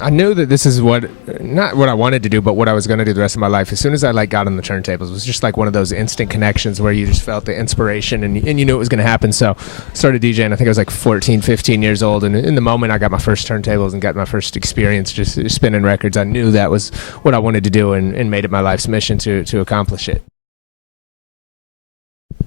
I knew that this is not what I wanted to do, but what I was going to do the rest of my life. As soon as I got on the turntables, it was just like one of those instant connections where you just felt the inspiration and you knew it was going to happen. So I started DJing. I think I was like 14, 15 years old. And in the moment I got my first turntables and got my first experience just spinning records, I knew that was what I wanted to do and made it my life's mission to accomplish it.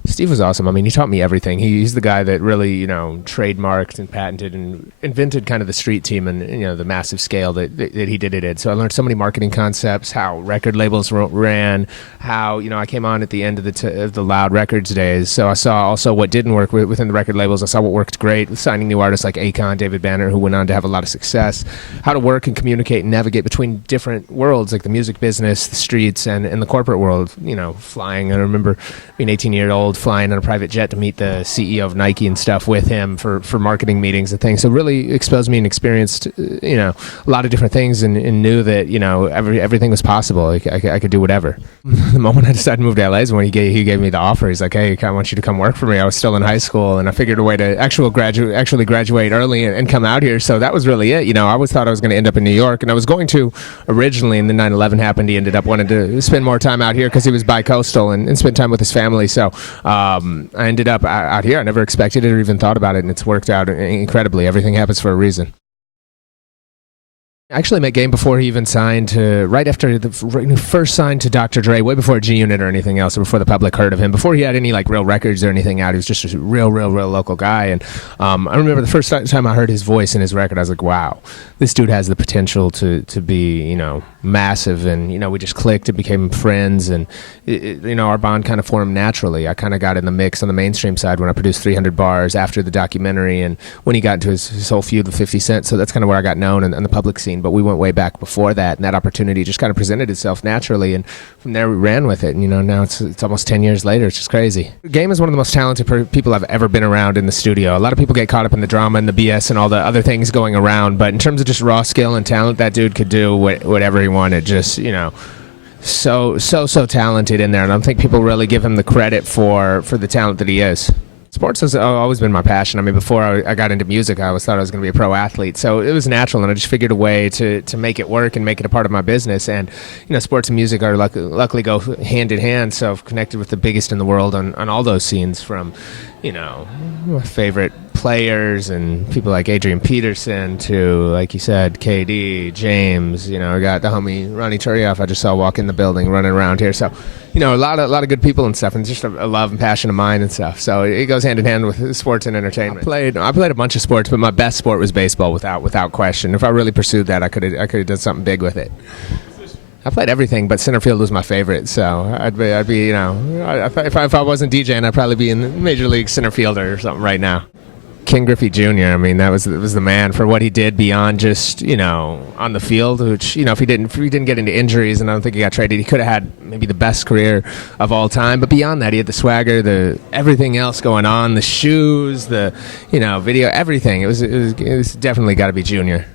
Steve was awesome. I mean, he taught me everything. He's the guy that really, trademarked and patented and invented kind of the street team and, the massive scale that he did it in. So I learned so many marketing concepts, how record labels ran, how, I came on at the end of the Loud Records days. So I saw also what didn't work within the record labels. I saw what worked great with signing new artists like Akon, David Banner, who went on to have a lot of success, how to work and communicate and navigate between different worlds, like the music business, the streets, and the corporate world, flying. I remember being 18-year-old, flying on a private jet to meet the CEO of Nike and stuff with him for marketing meetings and things. So really exposed me and experienced, a lot of different things and knew that, everything was possible. I could do whatever. The moment I decided to move to LA is when he gave me the offer. He's like, hey, I want you to come work for me. I was still in high school and I figured a way to actually graduate early and come out here. So that was really it. I always thought I was going to end up in New York, and I was going to originally, and then 9/11 happened. He ended up wanting to spend more time out here because he was bi-coastal and spend time with his family. So I ended up out here. I never expected it or even thought about it, and it's worked out incredibly. Everything happens for a reason. I actually met Game before he even signed to, right after he first signed to Dr. Dre, way before G-Unit or anything else, or before the public heard of him, before he had any real records or anything out. He was just a real local guy. And I remember the first time I heard his voice in his record, I was like, wow, this dude has the potential to be, massive. And, we just clicked and became friends. And, our bond kind of formed naturally. I kind of got in the mix on the mainstream side when I produced 300 Bars after the documentary and when he got into his whole feud with 50 Cent. So that's kind of where I got known in the public scene. But we went way back before that, and that opportunity just kind of presented itself naturally, and from there we ran with it. And now it's almost 10 years later. It's just crazy. Game is one of the most talented people I've ever been around in the studio. A lot of people get caught up in the drama and the BS and all the other things going around, but in terms of just raw skill and talent, that dude could do whatever he wanted. Just so talented in there, and I don't think people really give him the credit for the talent that he is. Sports has always been my passion. I mean, before I got into music, I always thought I was going to be a pro athlete. So it was natural, and I just figured a way to make it work and make it a part of my business. And, sports and music are luckily go hand in hand. So I've connected with the biggest in the world on all those scenes, from, my favorite players and people like Adrian Peterson to, like you said, KD, James. I got the homie Ronnie Turioff I just saw walk in the building, running around here. So, a lot of good people and stuff, and just a love and passion of mine and stuff. So it goes hand in hand with sports and entertainment. I played a bunch of sports, but my best sport was baseball, without question. If I really pursued that, I could have done something big with it. I played everything, but center field was my favorite. So I'd be if I wasn't DJing, I'd probably be in Major League center fielder or something right now. Ken Griffey Jr., I mean, that was the man for what he did beyond just, on the field, which, if he didn't get into injuries, and I don't think he got traded, he could have had maybe the best career of all time. But beyond that, he had the swagger, everything else going on, the shoes, the, video, everything. It was definitely got to be Junior.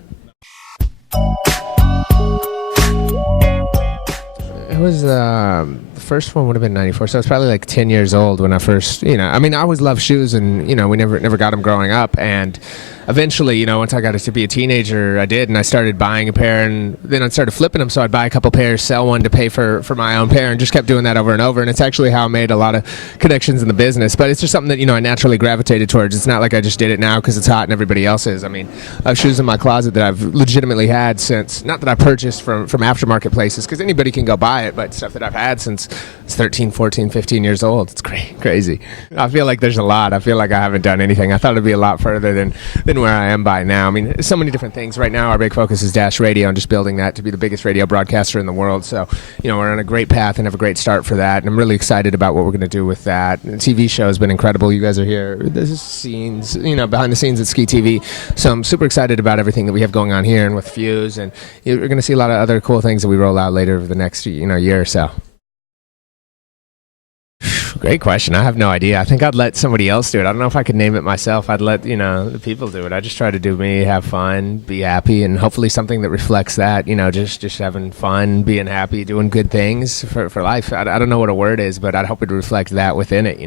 It was the first one would have been 94, so I was probably like 10 years old when I first, I always loved shoes, and we never got them growing up, and eventually, once I got to be a teenager, I did, and I started buying a pair, and then I started flipping them, so I'd buy a couple pairs, sell one to pay for my own pair, and just kept doing that over and over, and it's actually how I made a lot of connections in the business. But it's just something that, I naturally gravitated towards. It's not like I just did it now because it's hot and everybody else is. I mean, I have shoes in my closet that I've legitimately had since, not that I purchased from aftermarket places, because anybody can go buy it, but stuff that I've had since it's 13, 14, 15 years old. It's crazy. I feel like there's a lot. I feel like I haven't done anything. I thought it'd be a lot further than where I am by now. I mean, so many different things. Right now, our big focus is Dash Radio and just building that to be the biggest radio broadcaster in the world. So, we're on a great path and have a great start for that. And I'm really excited about what we're going to do with that. And the TV show has been incredible. You guys are here. There's scenes, behind the scenes at Skee TV. So I'm super excited about everything that we have going on here and with Fuse. And you're going to see a lot of other cool things that we roll out later over the next, year or so. Great question. I have no idea. I think I'd let somebody else do it. I don't know if I could name it myself. I'd let, the people do it. I just try to do me, have fun, be happy, and hopefully something that reflects that, just having fun, being happy, doing good things for life. I don't know what a word is, but I'd hope it reflects that within it,